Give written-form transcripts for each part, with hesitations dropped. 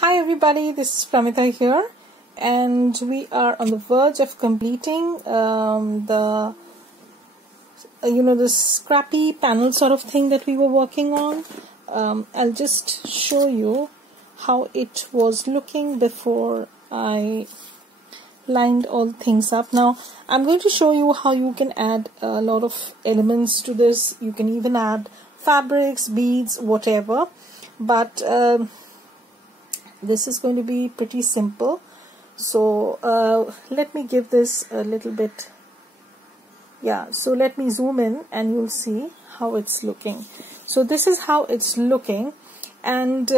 Hi everybody, this is Pramita here, and we are on the verge of completing the scrappy panel sort of thing that we were working on. I'll just show you how it was looking before I lined all things up. Now I'm going to show you how you can add a lot of elements to this. You can even add fabrics, beads, whatever, but this is going to be pretty simple. So let me give this a little bit, so let me zoom in and you'll see how it's looking. So this is how it's looking, and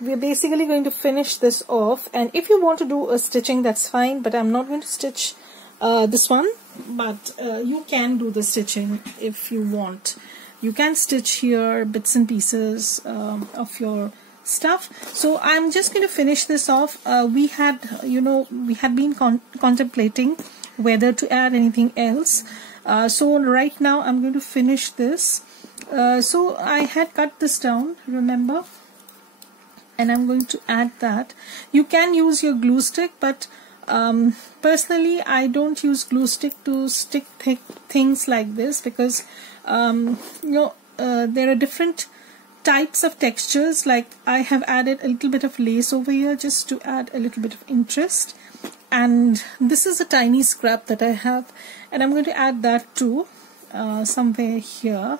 we're basically going to finish this off. And if you want to do a stitching, that's fine, but I'm not going to stitch this one, but you can do the stitching if you want. You can stitch here bits and pieces of your stuff. So I'm just going to finish this off. We had been contemplating whether to add anything else. So right now I'm going to finish this. So I had cut this down, remember, and I'm going to add that. You can use your glue stick, but personally I don't use glue stick to stick things like this, because there are different types of textures. Like I have added a little bit of lace over here just to add a little bit of interest, and this is a tiny scrap that I have, and I'm going to add that too somewhere here,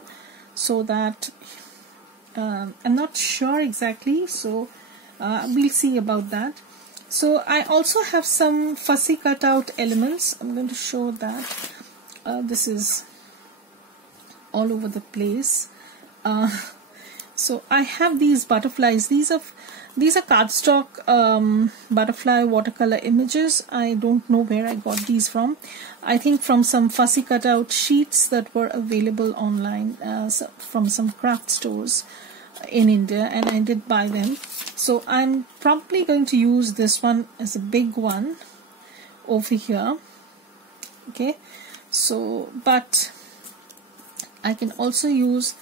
so that I'm not sure exactly, so we'll see about that. So I also have some fussy cutout elements. I'm going to show that. This is all over the place. So I have these butterflies. These are cardstock butterfly watercolor images. I don't know where I got these from. I think from some fussy cutout sheets that were available online from some craft stores in India, and I did buy them. So I'm probably going to use this one as a big one over here. Okay, so but I can also use,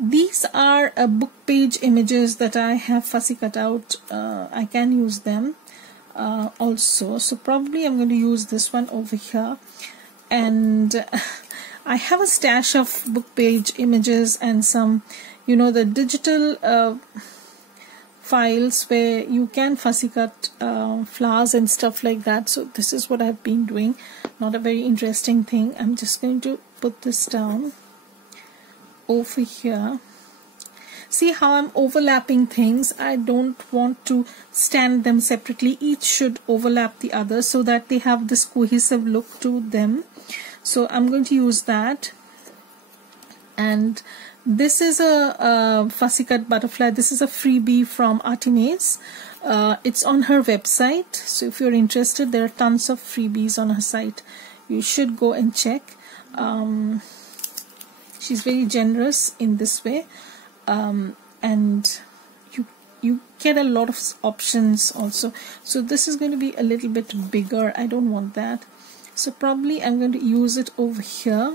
these are book page images that I have fussy cut out. I can use them also. So probably I'm going to use this one over here. And I have a stash of book page images and some, the digital files where you can fussy cut flowers and stuff like that. So this is what I've been doing. Not a very interesting thing. I'm just going to put this down over here. See how I'm overlapping things? I don't want to stand them separately. Each should overlap the other so that they have this cohesive look to them. So I'm going to use that. And this is a fussy cut butterfly. This is a freebie from Artimaze. It's on her website. So if you're interested, there are tons of freebies on her site. You should go and check. She's very generous in this way, and you get a lot of options also. So this is going to be a little bit bigger. I don't want that, so probably I'm going to use it over here.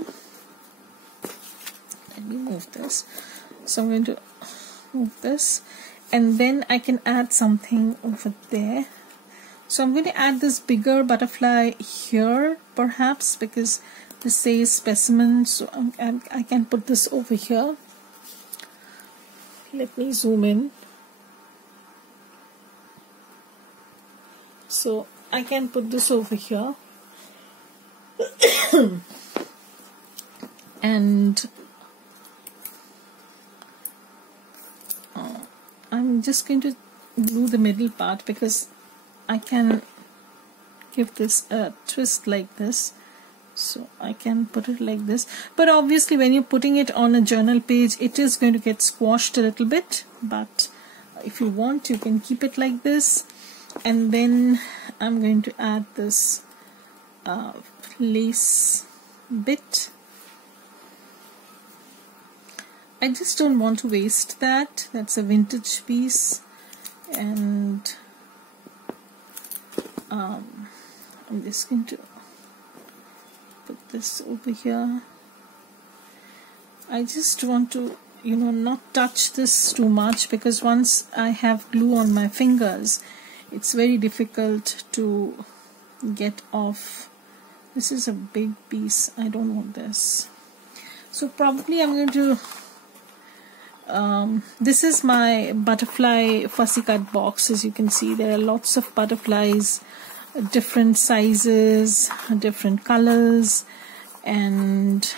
Let me move this. So I'm going to move this, and then I can add something over there. So I'm going to add this bigger butterfly here, perhaps, because this says specimen, so I can put this over here. Let me zoom in. So I can put this over here. And I'm just going to glue the middle part, because I can give this a twist like this. So I can put it like this, but obviously when you're putting it on a journal page, it is going to get squashed a little bit. But if you want, you can keep it like this. And then I'm going to add this lace bit. I just don't want to waste that. That's a vintage piece, and I'm just going to put this over here. I just want to not touch this too much, because once I have glue on my fingers, it's very difficult to get off. This is a big piece. I don't want this. So probably I'm going to this is my butterfly fussy cut box. As you can see, there are lots of butterflies, different sizes, different colors, and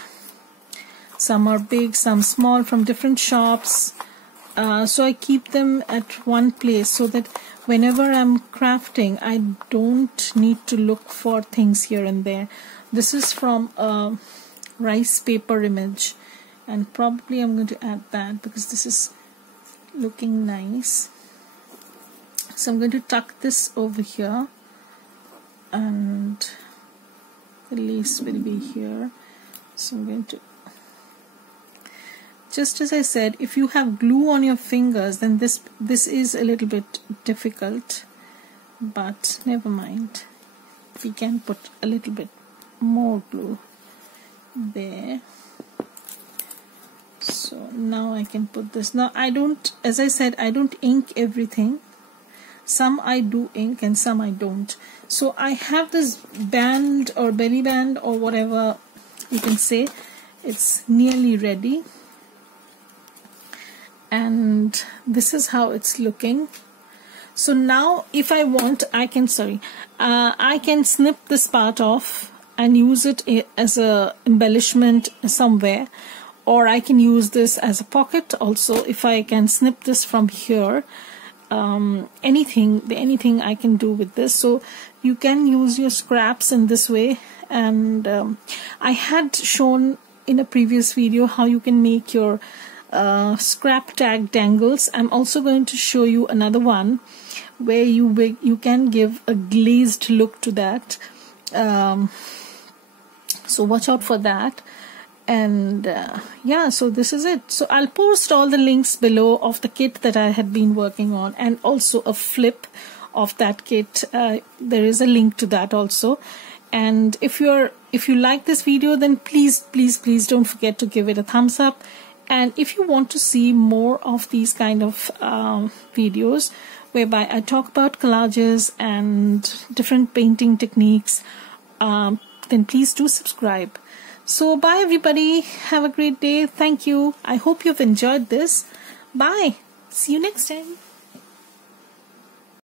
some are big, some small, from different shops. So I keep them at one place so that whenever I'm crafting, I don't need to look for things here and there. This is from a rice paper image, and probably I'm going to add that because this is looking nice. So I'm going to tuck this over here, and the lace will be here. So I'm going to, just as I said, if you have glue on your fingers, then this is a little bit difficult, but never mind. We can put a little bit more glue there. So now I can put this. Now I don't, as I said, I don't ink everything. Some I do ink and some I don't. So I have this band or belly band or whatever you can say. It's nearly ready. And this is how it's looking. So now if I want, I can snip this part off and use it as a embellishment somewhere, or I can use this as a pocket also. If I can snip this from here, anything I can do with this. So you can use your scraps in this way. And I had shown in a previous video how you can make your scrap tag dangles. I'm also going to show you another one where you can give a glazed look to that. So watch out for that. And yeah, so this is it. So I'll post all the links below of the kit that I had been working on, and also a flip of that kit. There is a link to that also. And if you like this video, then please don't forget to give it a thumbs up. And if you want to see more of these kind of videos whereby I talk about collages and different painting techniques, then please do subscribe. So bye everybody, have a great day. Thank you. I hope you've enjoyed this. Bye. See you next time.